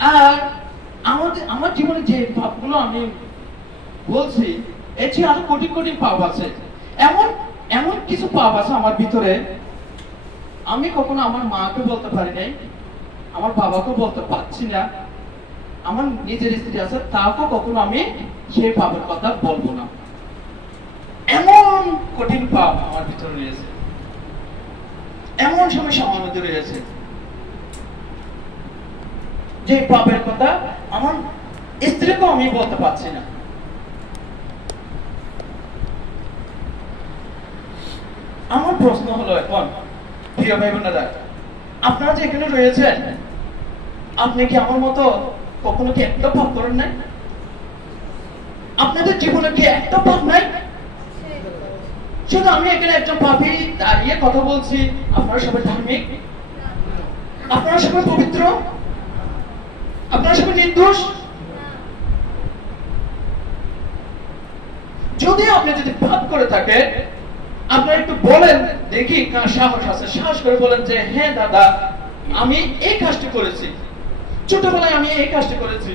আর আমার জীবনে যে পাপগুলো আমি বলছি, এর চেয়ে আরো কোটি কোটি পাপ আছে। এমন এমন কিছু পাপ আছে আমার ভিতরে, আমি কখনো আমার মাকে বলতে পারি নাই, আমার বাবাকে বলতে পারছি না, আমার নিজের স্ত্রী আছে তাকে কখনো আমি সেই পাপের কথা বলবো না। এমন কঠিন পাপ আমার ভিতরে রয়েছে, এমন সমস্যা আমার মধ্যে রয়েছে যে পাপের কথা আমার স্ত্রীকেও আমি বলতে পারছি না। আমার প্রশ্ন হলো এখন, প্রিয় ভাই বোনেরা, আপনারা যে এখানে রয়েছেন, আপনি কি আমার মতো কখনো কি একটা পাপ করেন নাই? আপনাদের জীবনে কি একটা পাপ নাই? শুধু আমি এখানে একটা পাপী দাঁড়িয়ে কথা বলছি, আপনারা সবাই ধার্মিক, আপনারা সবাই পবিত্র, আপনারা সবাই নির্দোষ। যদি আপনি যদি পাপ করে থাকেন, আপনারা একটু বলেন দেখি, কার সাহস আছে, সাহস করে বলেন যে হ্যাঁ দাদা, আমি এই কাজটি করেছি, ছোটবেলায় আমি এই কাজটি করেছি,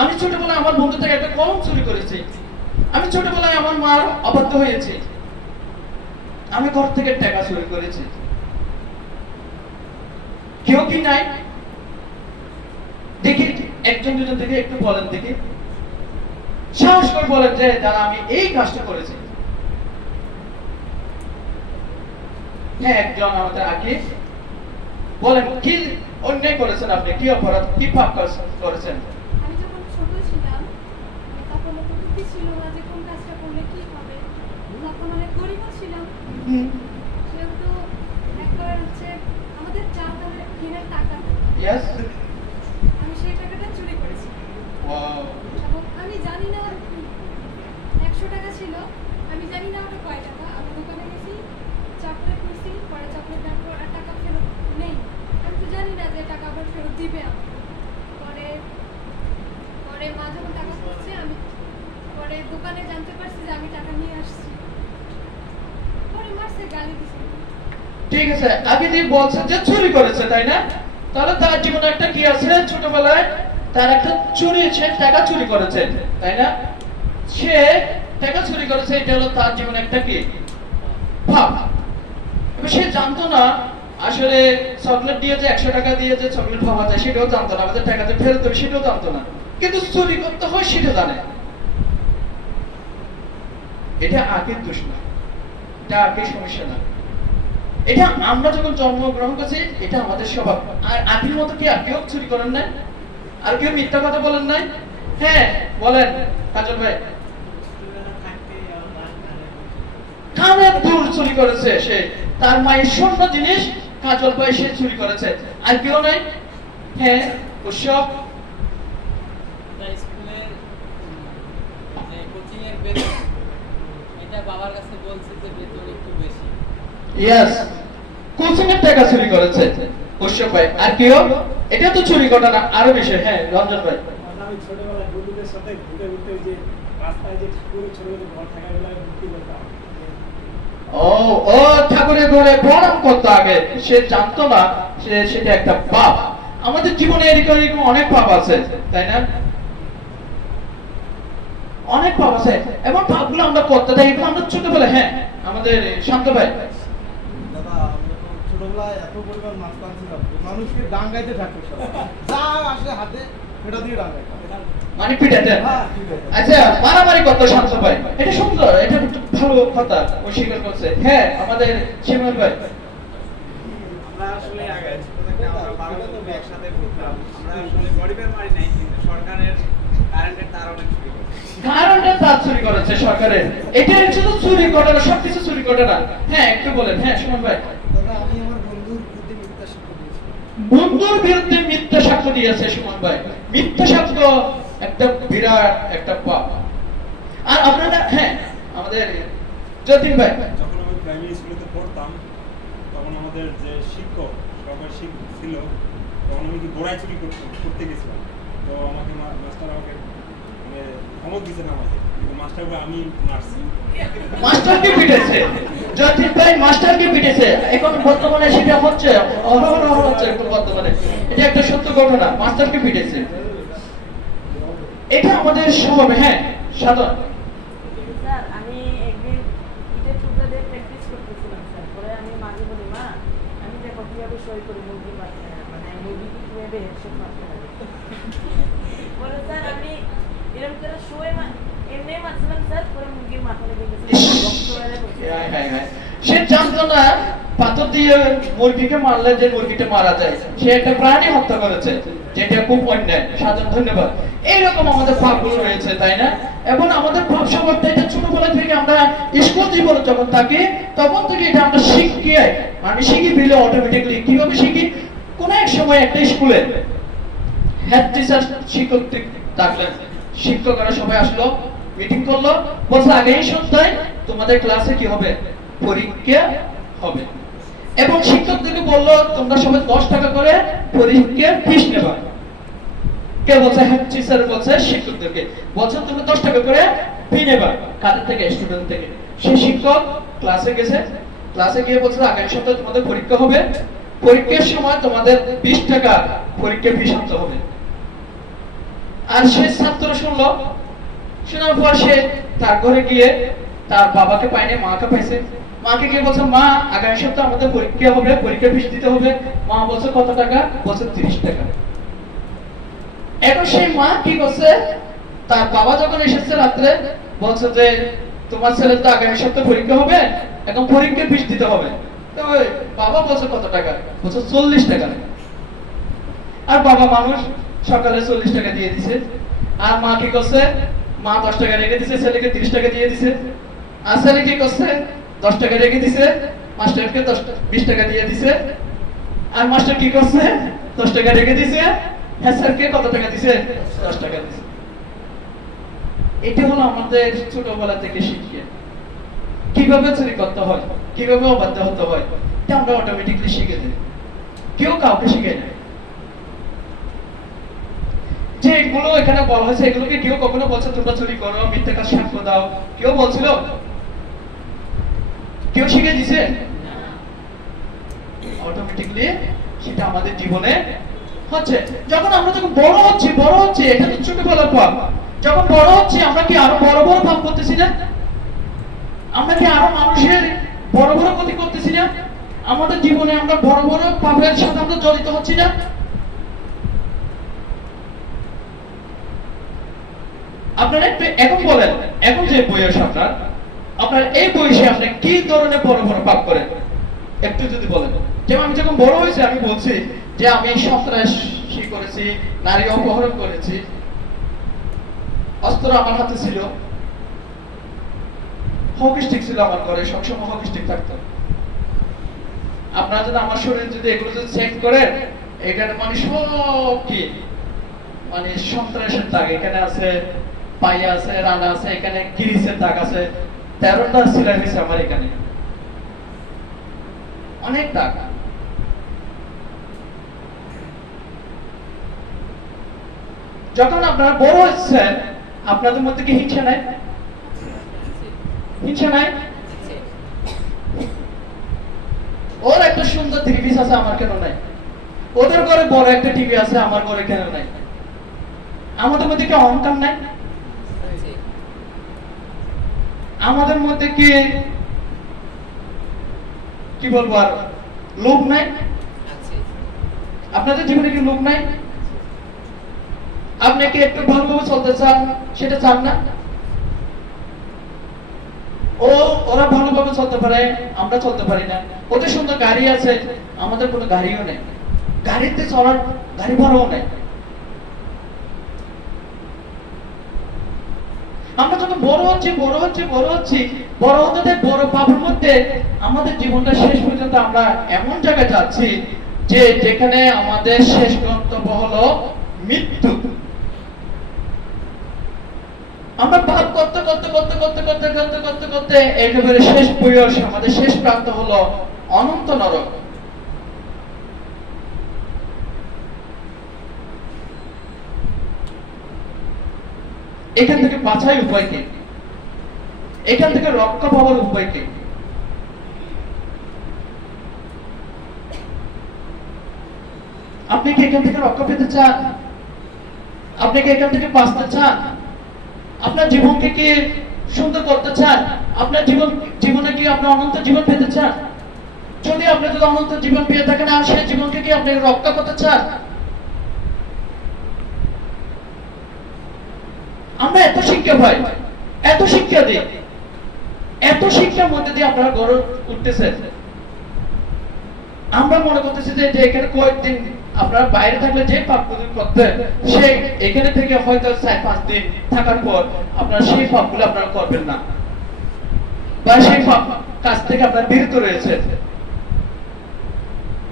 আমি ছোটবেলায় আমার বন্ধু থেকে একটা কলম চুরি করেছি, আমি ছোটবেলায় আমার মার অবাধ্য হয়েছি, আমি ঘর থেকে টাকা চুরি করেছি। কেউ কি নাই? দেখি একজন দুজন থেকে একটু বলেন দেখি, সাহস করে বলেন যে দাদা আমি এই কাজটা করেছি। হ্যাঁ, একজন আমাদের আগে বলেন, কি অন্যায় করেছেন আপনি, কি অপরাধ, কি পাপ করেছেন? আমি যখন ছোট ছিলাম, তখন অত বুদ্ধি ছিল না যে কোন কাজটা করলে কি হবে, তখন অনেক গরিব ছিলাম। সেহেতু একবার হচ্ছে আমাদের চাল ডালের কেনার টাকা, আমি সেই টাকাটা চুরি করেছি। এবং আমি জানি না 100 টাকা ছিল, আমি জানি না ওটা কয় টাকা। আমি দোকানে গেছি, চকলেট নিয়েছি, পরে চকলেট নেওয়ার পর আর টাকা ফেরত নেই। আমি তো জানি না যে টাকা আবার ফেরত দিবে আমাকে। পরে পরে মা যখন টাকা খুঁজছে, আমি পরে দোকানে জানতে পারছি যে আমি টাকা নিয়ে আসছি। পরে মারছে, গালি দিছে। ঠিক আছে, আগে দিয়ে বলছেন যে চুরি করেছে, তাই না? তাহলে তার জীবনে একটা কি আছে, ছোটবেলায় তার একটা চুরি, সে টাকা চুরি করেছে, তাই না? সে টাকা চুরি করেছে, এটা হলো তার জীবনে একটা কি পাপ। এবার সে জানতো না আসলে চকলেট দিয়ে যে 100 টাকা দিয়ে যে চকলেট পাওয়া যায় সেটাও জানতো না, আমাদের টাকা যে ফেরত দেবে সেটাও জানতো না, কিন্তু চুরি করতে হয় সেটা জানে। এটা আগের দোষ না, এটা আগের সমস্যা না, এটা আমরা যখন জন্মগ্রহণ করছি এটা আমাদের স্বভাব। আর আগের মতো কি আর কেউ চুরি করেন নাই? আর কেউ মিথ্যা কথা বলেন নাই? হ্যাঁ বলেন কাজল ভাই। কানের দুল চুরি করেছে সে, তার মায়ের স্বর্ণ জিনিস কাজল ভাই সে চুরি করেছে, আর কেউ নাই? হ্যাঁ উৎসব স্কুলে যে কোচিং এর বেতন, এটা বাবার কাছে বলছে যে বেতন একটু বেশি। ইয়েস, কোচিং এর টাকা চুরি করেছে উৎসব ভাই, আর কেউ? এটা তো চুরি করা না, আরো বেশি। হ্যাঁ রঞ্জন ভাই। আমি ছোটবেলায় বন্ধুদের সাথে ঘুরতে ঘুরতে যে রাস্তায় যে ঠাকুরের ছোট ছোট ঘর থাকা বেলায় ঘুরতে করতাম। ও ও ঠাকুরের ঘরে প্রণাম করতে আগে সে জানতো না সেটা একটা পাপ। আমাদের জীবনে এরকম এরকম অনেক পাপ আছে, তাই না? অনেক পাপ আছে, এবং পাপগুলো আমরা করতে থাকি, এগুলো আমরা ছোটবেলায়। হ্যাঁ আমাদের শান্ত ভাই। দাদা ছোটবেলায় এত পরিমাণ মাছ পাচ্ছিলাম, মানুষকে ডাঙ্গাইতে থাকতো, যা আসে হাতে এটা দিয়ে ডাঙ্গাইতাম, মানে পিটাতেন? আচ্ছা, মারামারি করতো শান্ত ভাই, এটা সুন্দর, এটা ভালো কথা ও স্বীকার করছে। হ্যাঁ আমাদের শিমুল ভাই। আমরা আসলে আগে আমরা 12 জন একসাথে ঘুরতাম, আমরা আসলে গরিবের বাড়ি নাই, কিন্তু সরকারের কারেন্টের তার অনেক চুরি করেছে। কারেন্টের তার চুরি করেছে সরকারের, এটা শুধু চুরি করে না, সবকিছু চুরি করে না। হ্যাঁ একটু বলেন। হ্যাঁ সুমন ভাই। দাদা আমি আমার বন্ধুর বিরুদ্ধে মিথ্যা সাক্ষ্য দিয়েছি। বন্ধুর বিরুদ্ধে মিথ্যা সাক্ষ্য দিয়েছে সুমন ভাই। মিথ্যা সাক্ষ্য একটা বিরাট একটা পাপ। আর আপনারা হ্যাঁ আমাদের যতীন ভাই। যখন আমি প্রাইমারি স্কুলে পড়তাম, তখন আমাদের যে শিক্ষক সরকারি শিক্ষক ছিল, তখন আমি কি গোড়ায় চুরি করতে গেছিলাম। তো আমাকে মাস্টার আমাকে মানে ধমক দিয়েছে নামাজে, কিন্তু মাস্টারকে আমি মারছি। মাস্টারকে পিটেছে যতীন ভাই, মাস্টারকে পিটেছে। এখন বর্তমানে সেটা হচ্ছে, অহরহ হচ্ছে একটু বর্তমানে। এটা একটা সত্য ঘটনা, মাস্টারকে পিটেছে। এটা আমাদের স্বভাব। হ্যাঁ সাধন। স্যার আমি একদিন ইটের টুকরা দিয়ে প্র্যাকটিস করতেছিলাম স্যার, পরে আমি মাঝে বলি মা আমি দেখো কিভাবে সই করি মুরগি মানে মুরগিকে কিভাবে হেডশট মারতে হবে। পরে স্যার আমি এরকম করে শুয়ে এমনি মারছিলাম স্যার, পরে মুরগির মাথা লেগে গেছে, রক্ত বের হচ্ছে। সে জানতো না পাথর দিয়ে মুরগিকে মারলে যে মুরগিটা মারা যায়, সে একটা প্রাণী হত্যা করেছে, যেটা খুব অন্যায়। সাধন ধন্যবাদ। এইরকম আমাদের পাপগুলো রয়েছে, তাই না? এবং আমাদের পাপ স্বভাবটা এটা ছোটবেলা থেকে আমরা স্কুল জীবনে যখন থাকি তখন থেকে এটা আমরা শিখি ফেলে অটোমেটিকলি। কিভাবে শিখি? কোন এক সময় একটা স্কুলে হেড টিচার শিক্ষক ডাকলেন, শিক্ষকরা সবাই আসলো, মিটিং করলো, বলছে আগামী সপ্তাহে তোমাদের ক্লাসে কি হবে? পরীক্ষা হবে। এবং শিক্ষকদেরকে বললো তোমরা সবাই 10 টাকা করে পরীক্ষার ফিস নেবা। কে বলছে? হেড টিচার বলছে শিক্ষকদেরকে, বলছে তোমরা 10 টাকা করে ফি নেবা। কাদের থেকে? স্টুডেন্ট থেকে। সেই শিক্ষক ক্লাসে গেছে, ক্লাসে গিয়ে বলছে আগামী সপ্তাহে তোমাদের পরীক্ষা হবে, পরীক্ষার সময় তোমাদের 20 টাকা পরীক্ষা ফিস আনতে হবে। আর সে ছাত্র শুনলো, শোনার পর সে তার ঘরে গিয়ে তার বাবাকে পায়নি, মাকে পাইছে। মাকে গিয়ে বলছে মা আগামী সপ্তাহে আমাদের পরীক্ষা হবে, পরীক্ষা ফিস দিতে হবে। মা বলছে কত টাকা? বলছে 30 টাকা। এখন সেই মা কি করছে, তার বাবা যখন এসেছে রাত্রে, বলছে যে তোমার ছেলের তো আগামী সপ্তাহে পরীক্ষা হবে, এখন পরীক্ষা ফিস দিতে হবে। তো বাবা বলছে কত টাকা? বলছে 40 টাকা। আর বাবা মানুষ, সকালে 40 টাকা দিয়ে দিছে। আর মা কি করছে? মা 10 টাকা রেখে দিছে, ছেলেকে 30 টাকা দিয়ে দিছে। আর ছেলে কি করছে? 10 টাকা রেখে দিছে, মাস্টারকে 20 টাকা দিয়ে দিছে। আর মাস্টার কি করছে? 10 টাকা রেখে দিছে, হ্যাঁ স্যারকে কত টাকা দিছে? 10 টাকা দিছে। এটা হলো আমাদের ছোটবেলা থেকে শিখিয়ে কিভাবে চুরি করতে হয়, কিভাবে অবাধ্য হতে হয়, এটা আমরা অটোমেটিকলি শিখে যাই। কেউ কাউকে শিখে না। যে এগুলো এখানে বলা হয়েছে, এগুলোকে কেউ কখনো বলছে তোমরা চুরি করো, মিথ্যা কাজ সাক্ষ্য দাও? কেউ বলছিল? কেউ শিখে দিছে? অটোমেটিকলি সেটা আমাদের জীবনে হচ্ছে। যখন আমরা বড় হচ্ছি, এটা তো ছোটবেলার পাপ। যখন বড় হচ্ছি আমরা কি আরো বড় বড় পাপ করতেছি না? আমরা কি আরো মানুষের বড় বড় ক্ষতি করতেছি না? আমাদের জীবনে আমরা বড় বড় পাপের সাথে আমরা জড়িত হচ্ছি না? আপনারা এখন বলেন, এখন যে বয়স আপনার এই বয়সে আপনি কি ধরনের বড় বড় পাপ করেন একটু যদি বলেন। যেমন আমি যখন বড় হয়েছি আমি বলছি যে আমি সন্ত্রাসী করেছি, নারী অপহরণ করেছি, অস্ত্র আমার হাতে ছিল, হকি স্টিক ছিল আমার ঘরে, সবসময় হকি স্টিক থাকতো। আপনারা যদি আমার শরীর যদি এগুলো যদি চেক করেন, এখানে মানে সব কি মানে সন্ত্রাসের দাগ এখানে আছে, পায়ে আছে, রানা আছে, এখানে গিরিসের দাগ আছে, 13টা সিলাই হয়েছে আমার এখানে, অনেক দাগ। যখন আপনারা বড় হচ্ছেন আপনাদের মধ্যে কি হিংসা নাই? হিংসা নাই? ওর একটা সুন্দর টিভি আছে, আমার কেন নাই? ওদের ঘরে বড় একটা টিভি আছে, আমার ঘরে কেন নাই? আমাদের মধ্যে কি অহংকার নাই? আমাদের মধ্যে কি বলবো আর লোভ নাই? আপনাদের জীবনে কি লোভ নাই? আপনি কি একটু ভালোভাবে চলতে চান, সেটা চান না? ওরা ভালোভাবে চলতে পারে, আমরা চলতে পারি না। ওদের সুন্দর গাড়ি আছে, আমাদের কোনো গাড়িও নেই। গাড়িতে চলার গাড়ি ভাড়াও নেই। আমরা যখন বড় হচ্ছি বড় হতে বড় পাপের মধ্যে আমাদের জীবনটা শেষ পর্যন্ত আমরা এমন জায়গায় যাচ্ছি যে যেখানে আমাদের শেষ গন্তব্য হলো মৃত্যু। আমরা পাপ করতে একেবারে শেষ বয়স, আমাদের শেষ প্রান্ত হলো অনন্ত নরক। এখান থেকে বাঁচার উপায় কি? এখান থেকে রক্ষা পাওয়ার উপায় কি? আপনি কি এখান থেকে রক্ষা পেতে চান? আপনি কি এখান থেকে বাঁচতে চান? আপনার জীবনকে কি সুন্দর করতে চান? আপনার জীবনে কি আপনি অনন্ত জীবন পেতে চান? যদি আপনি অনন্ত জীবন পেয়ে থাকেন, আর সেই জীবনকে কি আপনি রক্ষা করতে চান? আমরা এত শিক্ষা পাই, এত শিক্ষা দিই, এত শিক্ষার মধ্যে দিয়ে আপনারা গড়ে উঠতেছে। আমরা মনে করতেছি যে এখানে কয়েকদিন আপনারা বাইরে থাকলে যে পাপগুলো করতে, সেই এখানে থেকে হয়তো 4-5 দিন থাকার পর আপনারা সেই পাপগুলো আপনারা করবেন না, বা সেই পাপ কাজ থেকে আপনারা বিরত রয়েছে।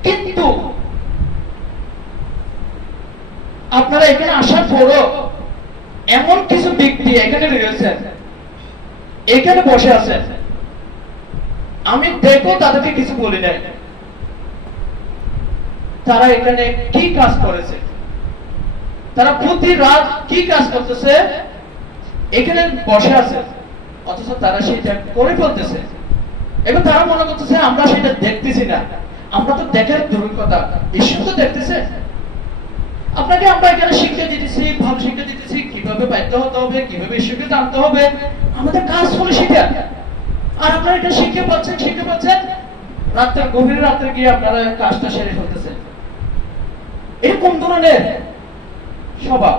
কিন্তু আপনারা এখানে আসার পরও এমন কিছু ব্যক্তি এখানে রয়েছেন, এখানে বসে আছেন, আমি দেখো তাদেরকে কিছু বলি নাই, তারা এখানে কি কাজ করেছে, তারা প্রতি রাত কি কাজ করতেছে, এখানে বসে আছে, অথচ তারা সেটা করে ফেলতেছে। এবং তারা মনে করতেছে আমরা সেটা দেখতেছি না। আমরা তো দেখার দূরের কথা, ঈশ্বর তো দেখতেছে। আপনাকে আমরা এখানে শিক্ষা দিতেছি, ভালো শিক্ষা দিতেছি, কিভাবে বাধ্য হতে হবে, কিভাবে ঈশ্বরকে জানতে হবে, আমাদের কাজ হলো সেটা। আর আপনারা এটা শিক্ষা পাচ্ছেন, রাত্রে গভীর রাত্রে গিয়ে আপনারা কাজটা সেরে ফেলতেছেন। এই কোন ধরনের স্বভাব?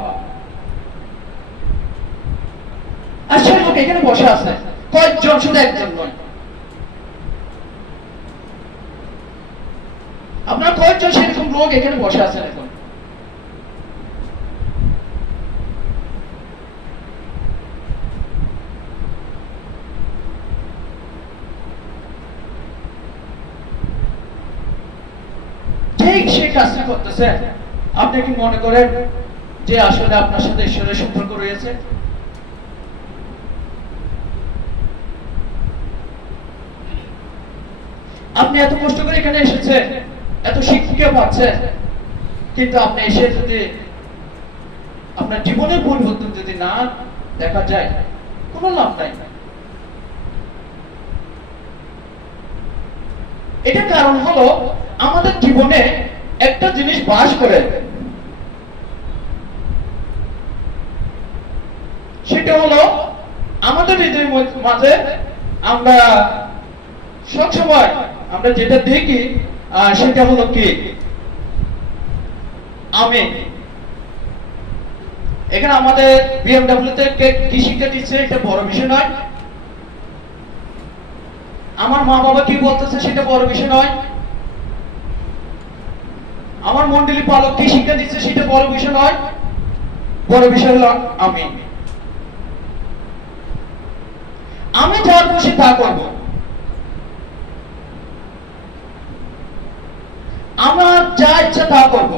আর সেই লোক এখানে বসে আছে কয়েকজন, শুধু একজন নয়। আপনারা কয়েকজন সেরকম লোক এখানে বসে আছেন এখন। ঠিক সেই কাজটা করতেছে। আপনি কি মনে করেন যে আসলে আপনার সাথে ঈশ্বরের সম্পর্ক রয়েছে? আপনি এত কষ্ট করে এখানে এসেছেন, এত শিক্ষা পাচ্ছেন, কিন্তু আপনি এসে যদি আপনার জীবনের পরিবর্তন যদি না দেখা যায়, কোনো লাভ নাই। এটা কারণ হলো আমাদের জীবনে একটা জিনিস বাস করে, সেটা হলো আমাদের হৃদয়ের মাঝে আমরা সবসময় আমরা যেটা দেখি সেটা হলো কি আমি। এখানে আমাদের বিএমডব্লিউ তে কি শিক্ষা দিচ্ছে এটা বড় বিষয় নয়, আমার মা বাবা কি বলতেছে সেটা বড় বিষয় নয়, আমার মন্ডলী পালক কি শিক্ষা দিচ্ছে সেটা বড় বিষয় নয়। বড় বিষয় হলো আমি যার খুশি তা করব, আমার যা ইচ্ছা তা করব,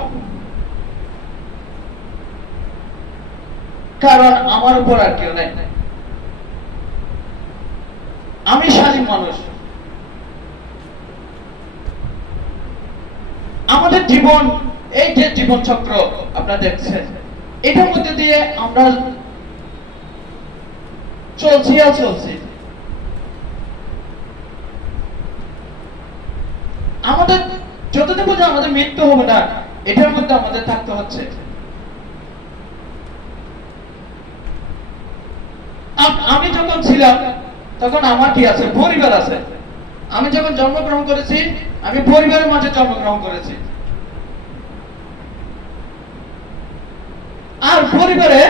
কারণ আমার উপর আর কেউ নেই। আমি স্বাধীন মানুষ। আমাদের জীবন, এই যে জীবন চক্র আপনারা দেখছেন, এটার মধ্যে দিয়ে আমরা চলছি। আমাদের যতদিন পর্যন্ত আমাদের মৃত্যু হবে না, এটার মধ্যে আমাদের থাকতে হচ্ছে। আমি যখন ছিলাম তখন আমার কি আছে, পরিবার আছে। আমি যখন জন্মগ্রহণ করেছি, আমি পরিবারের মাঝে জন্মগ্রহণ করেছি। আর পরিবারে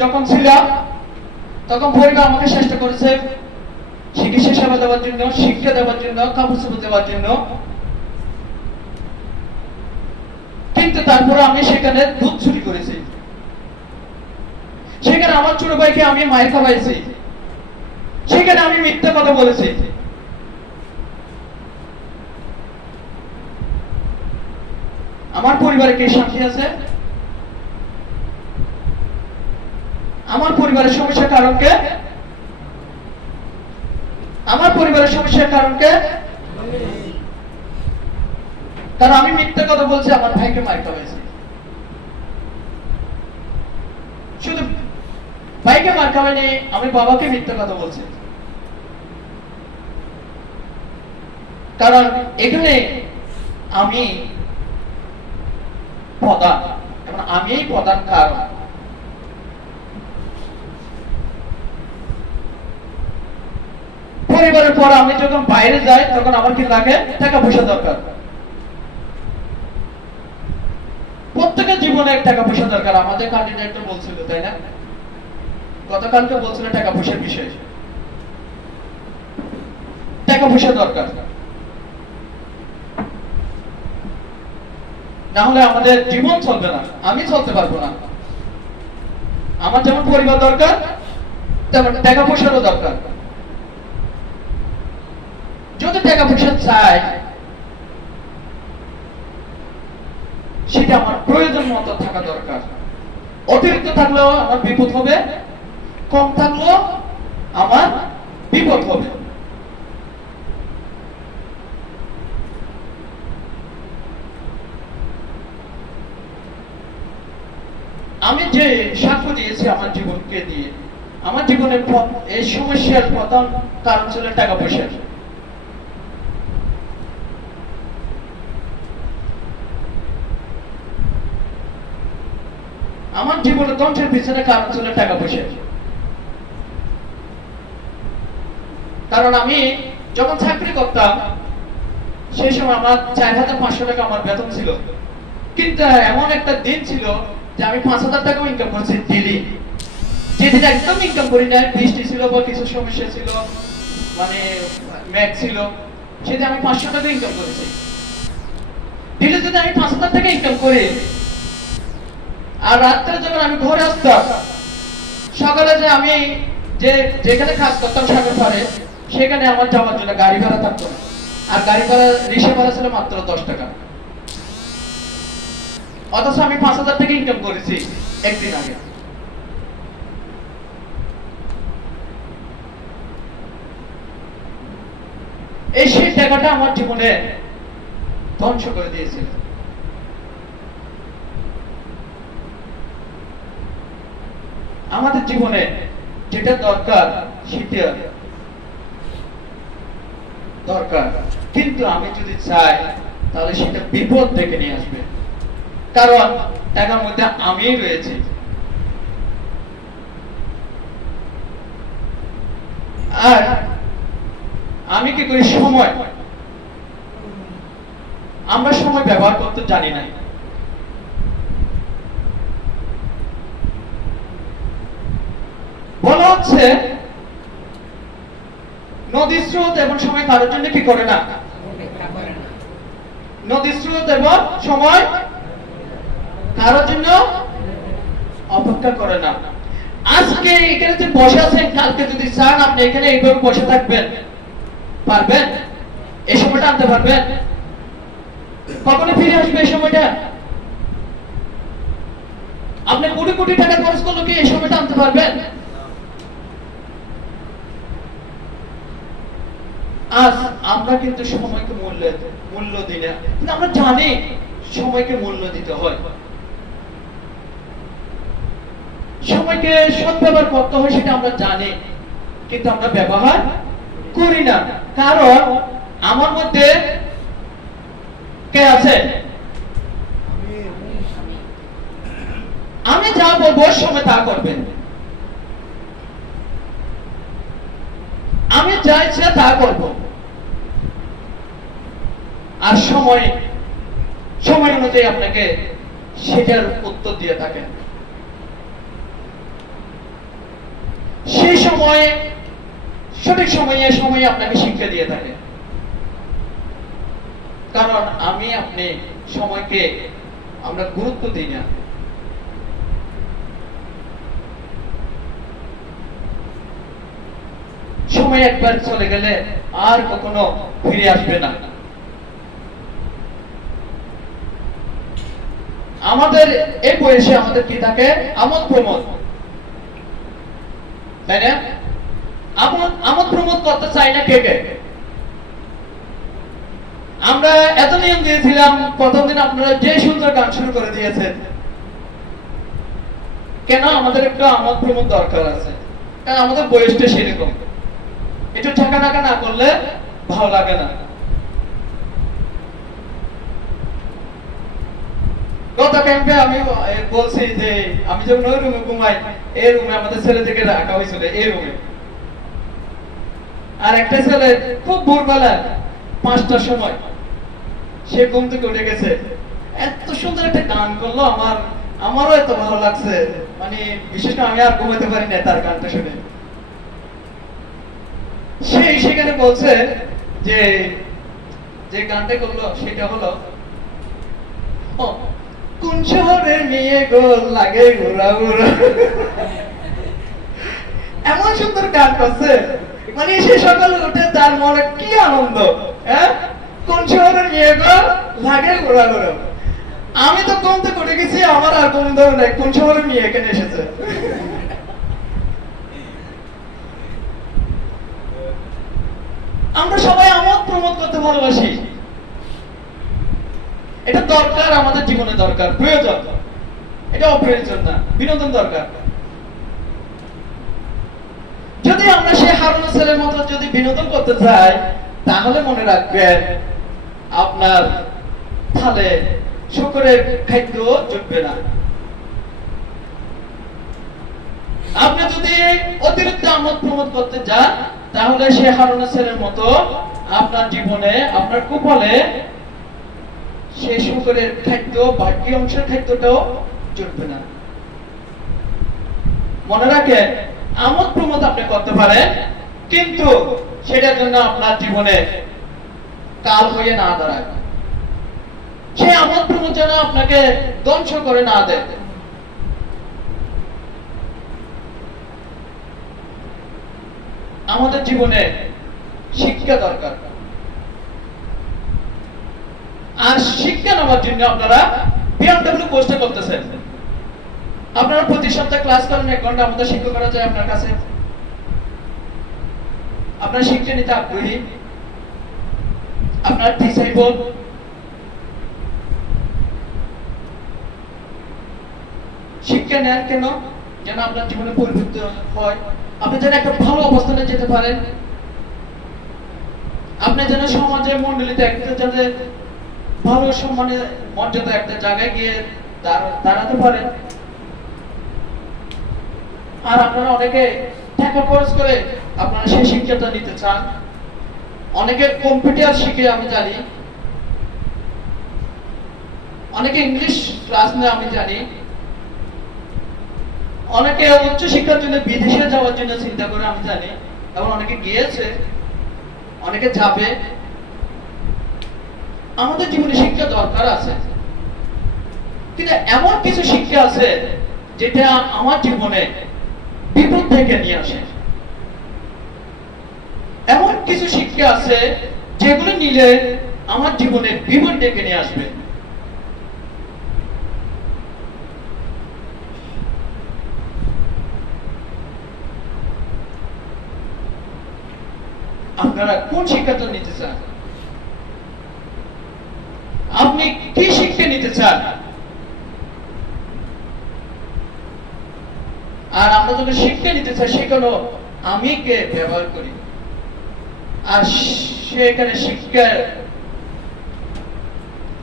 যখন ছিলাম তখন পরিবার আমাকে চেষ্টা করেছে চিকিৎসা সেবা দেওয়ার জন্য, শিক্ষা দেওয়ার জন্য, কাপড় চোপড় দেওয়ার জন্য। কিন্তু তারপরে আমি সেখানে দুধ চুরি করেছি, সেখানে আমার ছোট ভাইকে আমি মায়ের খাওয়াইছি, সেখানে আমি মিথ্যা কথা বলেছি। আমার পরিবারে কি শান্তি আছে? আমার পরিবারের সমস্যার কারণ কে? আমার পরিবারের সমস্যার কারণ কে? কারণ আমি মিথ্যা কথা বলছি, আমার ভাইকে মার খাওয়াইছি। শুধু ভাইকে মার খাওয়াইনি, আমি বাবাকে মিথ্যা কথা বলছি। কারণ এখানে আমি প্রধান, এবং আমি প্রধান কারণ। পরিবারের পর আমি যখন বাইরে যাই তখন আমার কি লাগে? টাকা পয়সা দরকার। প্রত্যেকের জীবনে টাকা পয়সা দরকার। আমাদের ক্যান্ডিডেট বলছিল, তাই না? গতকালকে বলছিল টাকা পয়সার বিষয়। টাকা পয়সা দরকার, না হলে আমাদের জীবন চলবে না, আমি চলতে পারবো না। আমার যেমন পরিবার দরকার তেমন টাকা পয়সারও দরকার। যদি টাকা পয়সা চাই সেটা আমার প্রয়োজন মতো থাকা দরকার। অতিরিক্ত থাকলেও আমার বিপদ হবে, কম থাকলেও আমার বিপদ হবে। আমি যে সাক্ষ্য দিয়েছি আমার জীবনকে দিয়ে, আমার জীবনের এই সমস্যার প্রধান কারণ ছিল টাকা পয়সা। আমার জীবনের ধ্বংসের পিছনে কারণ ছিল টাকা পয়সা। কারণ আমি যখন চাকরি করতাম সেই সময় আমার 4,500 টাকা আমার বেতন ছিল, কিন্তু এমন একটা দিন ছিল যে আমি 5,000 টাকা ইনকাম করছি ডেইলি। যেদিন একদম ইনকাম করি না, বৃষ্টি ছিল বা কিছু সমস্যা ছিল, মানে মেঘ ছিল, সেদিন আমি 500 টাকা ইনকাম করেছি ডেইলি। যদি আমি 5,000 টাকা ইনকাম করি আর রাত্রে যখন আমি ঘরে আসতাম, সকালে যে আমি যেখানে কাজ করতাম সাগর পাড়ে, সেখানে আমার যাওয়ার জন্য গাড়ি ভাড়া থাকতো না, আর গাড়ি ভাড়া রিক্সা ভাড়া ছিল মাত্র 10 টাকা। অথচ আমি 5,000 টাকা ইনকাম করেছি একদিন আগে। এই সেই টাকাটা আমার জীবনে ধ্বংস করে দিয়েছিল। আমাদের জীবনে যেটা দরকার সেটা দরকার, কিন্তু আমি যদি চাই তাহলে সেটা বিপদ ডেকে নিয়ে আসবে। কারণ টাকার মধ্যে আমিই রয়েছি। আর আমি কি করি? সময়, আমরা সময় ব্যবহার করতে জানি না। বলা হচ্ছে নদীর স্রোত এবং সময় কারোর জন্য কি করে না? নদীর স্রোত এবং সময় কারোর জন্য অপেক্ষা করে না। আজকে এখানে যে বসে আছেন, কালকে যদি চান আপনি এখানে এইভাবে বসে থাকবেন, পারবেন? এই সময়টা আনতে পারবেন? কখনো ফিরে আসবে এই সময়টা? আপনি কোটি কোটি টাকা খরচ করলে কি এই সময়টা আনতে পারবেন? আজ আমরা কিন্তু সময়কে মূল্য দিই না, কিন্তু আমরা জানি সময়কে মূল্য দিতে হয়, সময়কে সদ্ব্যবহার করতে হয়, সেটা আমরা জানি, কিন্তু আমরা ব্যবহার করি না। কারণ আমার মধ্যে কে আছে? আমি যা বলবো সময় তা করবেন, আমি যা ইচ্ছা তা করব। আর সময় অনুযায়ী আপনাকে সেটার উত্তর দিয়ে থাকেন। সেই সময়ে সঠিক সময়ে আপনাকে শিক্ষা দিয়ে থাকে। কারণ আপনি সময়কে আমরা গুরুত্ব দিই না। সময় একবার চলে গেলে আর কখনো ফিরে আসবে না। আমাদের এই বয়সে আমাদের কি থাকে? আমোদ প্রমোদ, তাই না? আমোদ প্রমোদ করতে চাই না কে কে? আমরা এত নিয়ম দিয়েছিলাম, প্রথম দিন আপনারা যে সুন্দর গান শুরু করে দিয়েছেন। কেন? আমাদের একটু আমোদ প্রমোদ দরকার আছে, কারণ আমাদের বয়সটা সেরকম। একটু ঝাঁকা ঢাকা না করলে ভালো লাগে না। গত ক্যাম্পে আমি বলছি যে আমি যখন ওই রুমে ঘুমাই, এই রুমে আমাদের ছেলে থেকে রাখা হয়েছিল এই রুমে। আর একটা ছেলে খুব ভোরবেলা 5টার সময় সে ঘুম থেকে উঠে গেছে, এত সুন্দর একটা গান করলো, আমারও এত ভালো লাগছে, মানে বিশেষ করে আমি আর ঘুমাতে পারি না তার গানটা শুনে। সেখানে বলছে যে যে গানটা করলো সেটা হলো, কোন শহরের মেয়ে গো লাগে ঘোরা ঘোরা। এমন সুন্দর গান করছে, মানে সে সকালে উঠে তার মনে কি আনন্দ। হ্যাঁ, কোন শহরের মেয়ে গো লাগে ঘোরা ঘোরা। আমি তো কমতে করে গেছি, আমার আর কোন ধরনের নাই, কোন শহরের মেয়ে এখানে এসেছে। আমরা সবাই আমোদ প্রমোদ করতে ভালোবাসি, এটা দরকার, আমাদের জীবনে দরকার, প্রয়োজন, এটা অপ্রয়োজন না, বিনোদন দরকার। যদি আমরা সেই হারুনের ছেলের মতো যদি বিনোদন করতে চাই, তাহলে মনে রাখবেন আপনার থালে শুকরের খাদ্য জুটবে না। আপনি যদি অতিরিক্ত আমোদ প্রমোদ করতে যান, তাহলে সে হারুনের ছেলের মতো আপনার জীবনে, আপনার কপালে সে শুকরের খাদ্য, বাকি অংশের খাদ্যটাও জুটবে না। মনে রাখেন, আমোদ প্রমোদ আপনি করতে পারেন, কিন্তু সেটার জন্য আপনার জীবনে কাল হয়ে না দাঁড়ায়। সেই আমোদ প্রমোদ যেন আপনাকে ধ্বংস করে না দেয়। আমাদের জীবনে শিক্ষা দরকার, আর শিক্ষা নেওয়ার জন্য আপনারা বিএমডব্লিউ কোর্সটা করতেছেন। আপনারা প্রতি সপ্তাহে ক্লাস করেন, 1 ঘন্টা আমাদের শিক্ষা করা যায় আপনার কাছে। আপনারা শিক্ষা নিতে আগ্রহী, আপনার ডিসাইবল, শিক্ষা নেন কেন? যেন আপনার জীবনে পরিবর্তন হয়, আপনি যেন একটা ভালো অবস্থানে যেতে পারেন, আপনি যেন সমাজে মন্ডলীতে একটা যাতে ভালো সম্মানে মর্যাদা একটা জায়গায় গিয়ে দাঁড়াতে পারেন। আর আপনারা অনেকে টাকা খরচ করে আপনারা সেই শিক্ষাটা নিতে চান। অনেকে কম্পিউটার শিখে আমি জানি, অনেকে ইংলিশ ক্লাস নিয়ে আমি জানি, অনেকে উচ্চ শিক্ষার জন্য বিদেশে যাওয়ার জন্য চিন্তা করে আমি জানি, এবং অনেকে গিয়েছে, অনেকে যাবে। আমাদের জীবনে শিক্ষা দরকার আছে, কিন্তু এমন কিছু শিক্ষা আছে যেটা আমার জীবনে বিপদ থেকে নিয়ে আসে। এমন কিছু শিক্ষা আছে যেগুলো নিলে আমার জীবনে বিপদ ডেকে নিয়ে আসবে। আপনারা কোন শিক্ষাটা নিতে চান? আপনি কি শিক্ষা নিতে চান? আর আমরা যখন শিক্ষা নিতে চাই, সেখানে আমি কে ব্যবহার করি, আর সেখানে শিক্ষার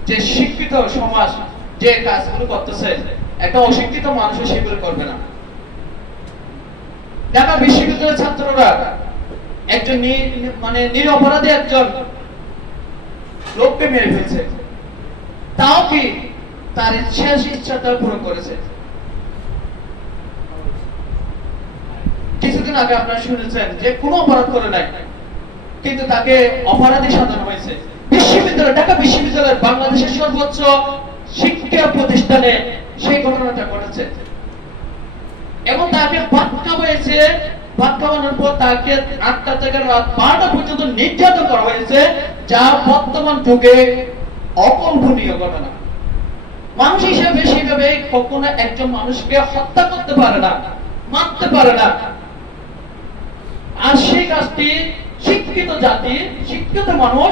যে শিক্ষিত সমাজ যে কাজগুলো করতেছে, একটা অশিক্ষিত মানুষ সেগুলো করবে না। ঢাকা বিশ্ববিদ্যালয়ের ছাত্ররা একজন মানে নিরপরাধী একজন লোককে মেরে ফেলছে, তাও কি তার শেষ ইচ্ছাটা পূরণ করেছে। কিছুদিন আগে আপনারা শুনেছেন যে কোনো অপরাধ করে নাই, কিন্তু তাকে অপরাধী সাজানো হয়েছে। বিশ্ববিদ্যালয়, ঢাকা বিশ্ববিদ্যালয়ের বাংলাদেশের সর্বোচ্চ শিক্ষা প্রতিষ্ঠানে সেই ঘটনাটা ঘটেছে, এবং তাকে ভাত খাওয়াইছে। ভাত খাওয়ানোর পর তাকে 8টা থেকে রাত 12টা পর্যন্ত নির্যাতন করা হয়েছে, যা বর্তমান যুগে অকল্পনীয় ঘটনা। মানুষ হিসেবে সেভাবে কখনো একজন মানুষকে হত্যা করতে পারে না, মারতে পারে না। আর সেই কাজটি শিক্ষিত জাতি, শিক্ষিত মানুষ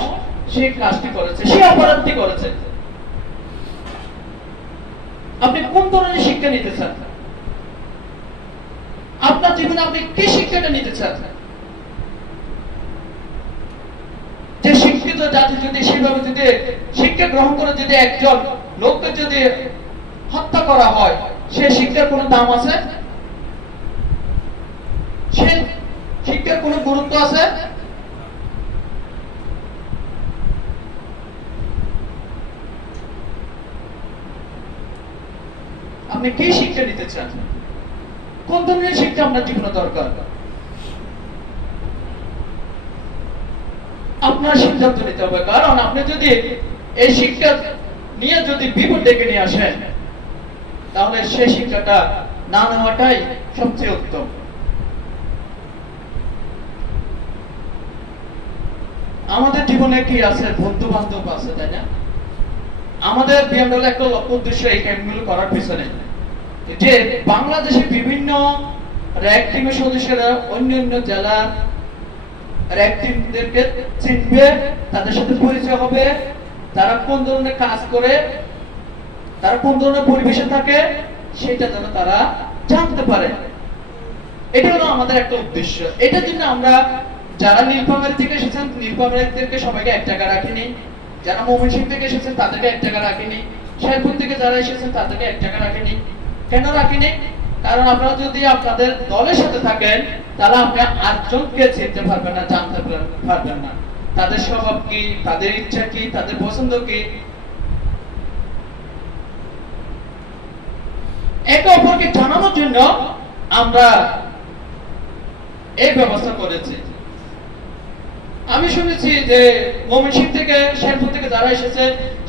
সেই কাজটি করেছে, সেই অপরাধটি করেছে। আপনি কোন ধরনের শিক্ষা নিতে চান? আপনার জীবনে আপনি কি শিক্ষাটা নিতে চান? যে শিক্ষিত জাতি যদি সেভাবে যদি শিক্ষা গ্রহণ করে যদি একজন লোককে যদি হত্যা করা হয়, সে শিক্ষার কোনো দাম আছে? সে শিক্ষার কোনো গুরুত্ব আছে? আপনি কি শিক্ষা নিতে চান? কোন ধরনের শিক্ষা আপনার জীবনে দরকার? আপনার সিদ্ধান্ত নিতে হবে, কারণ আপনি যদি এই শিক্ষা নিয়ে যদি বিপদ ডেকে নিয়ে আসেন, তাহলে সেই শিক্ষাটা না নেওয়াটাই সবচেয়ে উত্তম। আমাদের জীবনে কি আছে? বন্ধু বান্ধব আছে, তাই না? আমাদের বিএমডব্লিউ একটা লক্ষ্য উদ্দেশ্য এই ক্যাম্পগুলো করার পিছনে যে বাংলাদেশের বিভিন্ন র্যাক টিমের সদস্যরা অন্য অন্য জেলার র্যাক টিমদেরকে চিনবে, তাদের সাথে পরিচয় হবে, তারা কোন ধরনের কাজ করে, তারা কোন ধরনের পরিবেশে থাকে, সেটা যেন তারা জানতে পারে। এটা হলো আমাদের একটা উদ্দেশ্য। এটার জন্য আমরা যারা নীলফামারী থেকে এসেছেন, নীলফামারীদেরকে সবাইকে এক জায়গায় রাখিনি, যারা ময়মনসিংহ থেকে এসেছেন তাদেরকে এক জায়গায় রাখিনি, শেরপুর থেকে যারা এসেছেন তাদেরকে এক জায়গায় রাখিনি। কেন রাখিনি? কারণ আপনারা যদি আপনাদের দলের সাথে থাকেন, তাহলে আপনি আটজনকে চিনতে পারবেন না, জানতে পারবেন না তাদের স্বভাব কি, তাদের ইচ্ছা কি, তাদের পছন্দ কি। একে অপরকে জানানোর জন্য আমরা এই ব্যবস্থা করেছি। আমি শুনেছি যে ময়মনসিংহ থেকে, শেরপুর থেকে যারা এসেছে,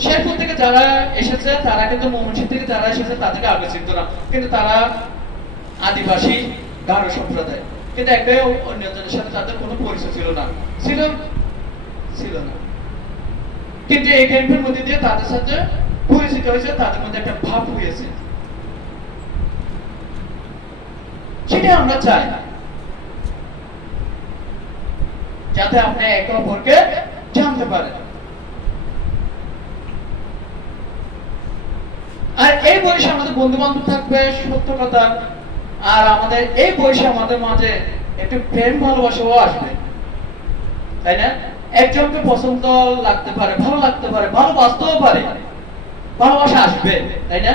শেরপুর থেকে যারা এসেছে তারা কিন্তু ময়মনসিংহ থেকে যারা এসেছে তাদেরকে আগে চিনত না, কিন্তু তারা আদিবাসী গারো সম্প্রদায়, কিন্তু একে অন্যজনের সাথে তাদের কোনো পরিচয় ছিল না, ছিল না। কিন্তু এই ক্যাম্পের মধ্যে দিয়ে তাদের সাথে পরিচিত হয়েছে, তাদের মধ্যে একটা ভাব হয়েছে। সেটা আমরা চাই, যাতে আপনি একে অপরকে জানতে পারেন। আর এই বয়সে আমাদের বন্ধু বান্ধব থাকবে, সত্য কথা। আর আমাদের এই বয়সে আমাদের মাঝে একটু প্রেম ভালোবাসাও আসবে, তাই না? একজনকে পছন্দ লাগতে পারে, ভালো লাগতে পারে, ভালোবাসতেও পারে, ভালোবাসা আসবে, তাই না?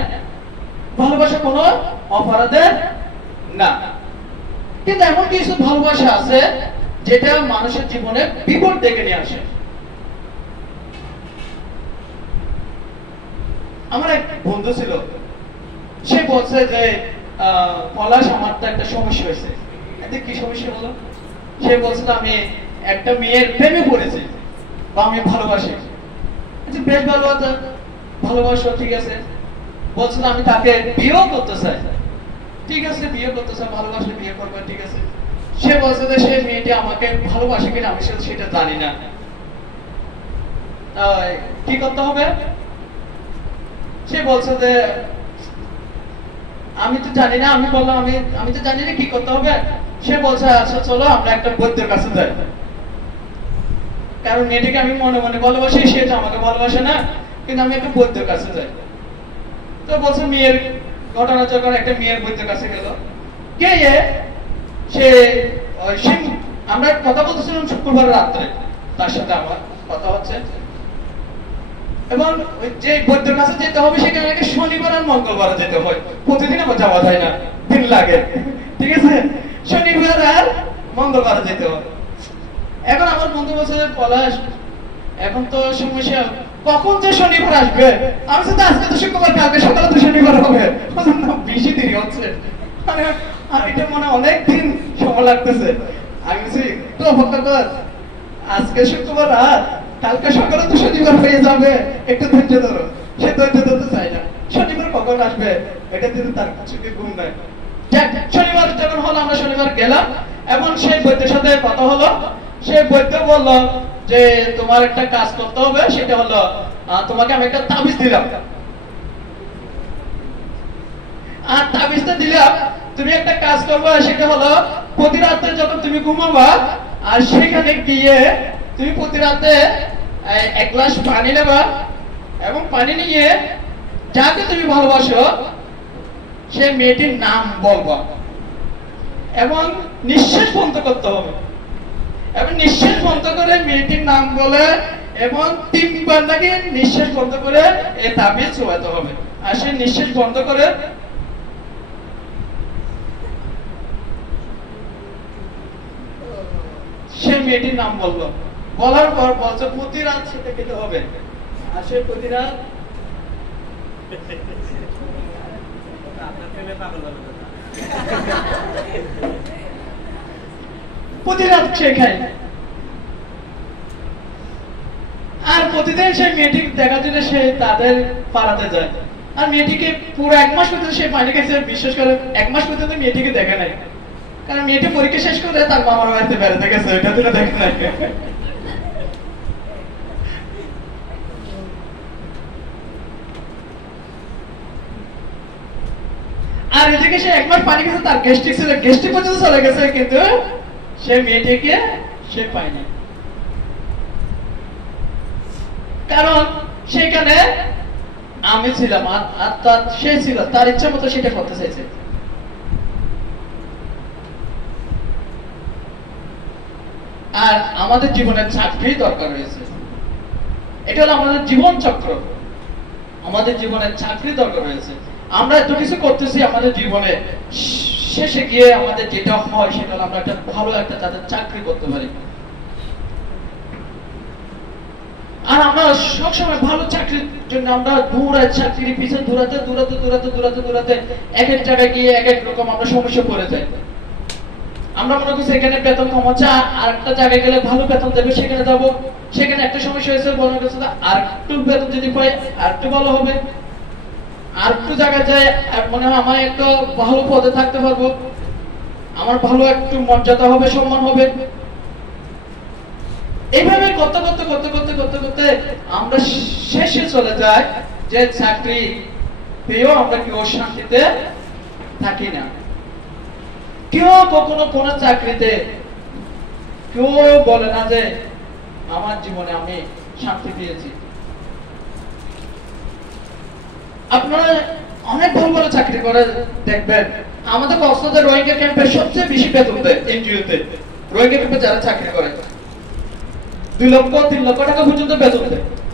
ভালোবাসা কোনো অপরাধের না। কিন্তু এমন কিছু ভালোবাসা আছে যেটা মানুষের জীবনে বিপদ ডেকে নিয়ে আসে। আমার এক বন্ধু ছিল, সে বলছে যে পলাশ, আমার তো একটা সমস্যা হয়েছে। কি সমস্যা বলো? সে বলছে আমি একটা মেয়ের প্রেমে পড়েছি, বা আমি ভালোবাসি। বেশ ভালো, ভালোবাসো, ঠিক আছে। বলছে আমি তাকে বিয়েও করতে চাই। ঠিক আছে, বিয়ে করতে চাই, ভালোবাসলে বিয়ে করবে, ঠিক আছে। সে বলছে যে সে মেয়েটি আমাকে ভালোবাসে কিনা আমি সেটা জানি না, কি করতে হবে? সে বলছে যে আমি তো জানি না। আমি বললাম আমি তো জানি না, কি করতে হবে? সে বলছে আচ্ছা চলো আমরা একটা বৈদ্যের কাছে যাই, কারণ মেয়েটিকে আমি মনে মনে ভালোবাসি, সে তো আমাকে ভালোবাসে না, কিন্তু আমি একটা বৈদ্যের কাছে যাই। তো বলছে মেয়ের ঘটনা যখন একটা মেয়ের বৈদ্যের কাছে গেল, কে সে আমরা কথা বলতেছিলাম শুক্রবার রাত্রে, তার সাথে আমার কথা হচ্ছে, এবং যে বৈদ্যের কাছে যেতে হবে সেখানে নাকি শনিবার আর মঙ্গলবার যেতে হয়, প্রতিদিন আমার যাওয়া যায় না, দিন লাগে, ঠিক আছে। শনিবার আর মঙ্গলবার যেতে হয়। এখন আমার বন্ধু বলছে পলাশ, এখন তো সমস্যা, কখন যে শনিবার আসবে? আমি তো আজকে তো শুক্রবার, কালকে সকালে তো শনিবার হবে, বেশি দেরি হচ্ছে, আর এটা মনে অনেক দিন সময় লাগতেছে। আমি বলছি একটু অপেক্ষা কর, আজকে শুক্রবার রাত, কালকে সকালে তো শনিবার হয়ে যাবে, একটু ধৈর্য ধরো। সে ধৈর্য ধরতে চায় না, শনিবার কখন আসবে এটা কিন্তু তার চোখে ঘুম নাই। শনিবার যখন হলো, আমরা শনিবার গেলাম, এবং সেই বৈদ্যের সাথে কথা হলো। সেই বৈদ্য বললো যে তোমার একটা কাজ করতে হবে, সেটা হলো তোমাকে আমি একটা তাবিজ দিলাম, আর তাবিজটা দিলাম, তুমি একটা কাজ করবে, সেটা হলো প্রতি রাতে যখন তুমি ঘুমাবা, আর সেখানে গিয়ে তুমি প্রতি রাতে এক গ্লাস পানি নেবা, এবং পানি নিয়ে যাকে তুমি ভালোবাসো সে মেয়েটির নাম বলবা, এবং নিঃশ্বাস বন্ধ করতে হবে, এবং নিঃশ্বাস বন্ধ করে মেয়েটির নাম বলে, এবং 3 বার নাকি নিঃশ্বাস বন্ধ করে এই তাবিজ ছোঁয়াতে হবে। আর সে নিঃশ্বাস বন্ধ করে সে মেয়েটির নাম বললো, বলার পর বলছে প্রতি রাত সেটা খেতে হবে। আর সে প্রতি রাত আপনার প্রেমে পাগল হবে না। প্রতি রাত সে খায়। আর প্রতিদিন সেই মেয়েটি দেখার জন্য সে তাদের পাড়াতে যায়। আর মেয়েটিকে পুরো 1 মাস পর্যন্ত সে পানি খাইছে, বিশ্বাস করে 1 মাস পর্যন্ত মেয়েটিকে দেখে নাই। কারণ মেয়েটি পরীক্ষা শেষ করে তার মামার বাড়িতে বেড়াতে গেছে, ওইটা তো দেখে নাই। আর এদিকে সে 1 মাস পানি খেয়েছে, তার গ্যাস্ট্রিক ছিল, গ্যাস্ট্রিক পর্যন্ত চলে গেছে, কিন্তু সে মেয়েটিকে সে পায়নি। কারণ সেখানে আমি ছিলাম আর তার সে ছিল, তার ইচ্ছা মতো সেটা করতে চাইছে। আর আমাদের জীবনে চাকরি দরকার হয়েছে, এটা হলো আমাদের জীবন চক্র। আমাদের জীবনে চাকরি দরকার হয়েছে। আমরা এত কিছু করতেছি আমাদের জীবনে, শেষে গিয়ে আমাদের যেটা হয় সেটা হলো আমরা একটা ভালো একটা তাদের চাকরি করতে পারি। আর আমরা সবসময় ভালো চাকরির জন্য আমরা দৌড়াই, চাকরির পিছনে দৌড়াতে দৌড়াতে দৌড়াতে দৌড়াতে দৌড়াতে এক এক জায়গায় গিয়ে এক এক রকম আমরা সমস্যা পড়ে যাই। আমরা মনে করছি এখানে বেতন কম হচ্ছে, আর একটা জায়গায় গেলে ভালো বেতন দেবে, সেখানে যাবো। সেখানে একটা সমস্যা হয়েছে, মনে করছে আর একটু বেতন যদি পাই আর একটু ভালো হবে, আর একটু জায়গায় যাই মনে হয় আমার একটু ভালো পদে থাকতে পারবো, আমার ভালো একটু মর্যাদা হবে, সম্মান হবে। এইভাবে করতে করতে করতে করতে করতে করতে আমরা শেষে চলে যাই যে চাকরি পেয়েও আমরা কেউ শান্তিতে থাকি না। কেউ কখনো কোন চাকরিতে কেউ বলে না যে আমার জীবনে আমি শান্তি পেয়েছি। আপনারা অনেক ভালো ভালো চাকরি করে দেখবেন, আমাদের কক্সবাজার রোহিঙ্গা ক্যাম্পে সবচেয়ে বেশি বেতন দেয় এনজিওতে। রোহিঙ্গা ক্যাম্পে যারা চাকরি করে 2 লক্ষ 3 লক্ষ টাকা পর্যন্ত বেতন দেয়।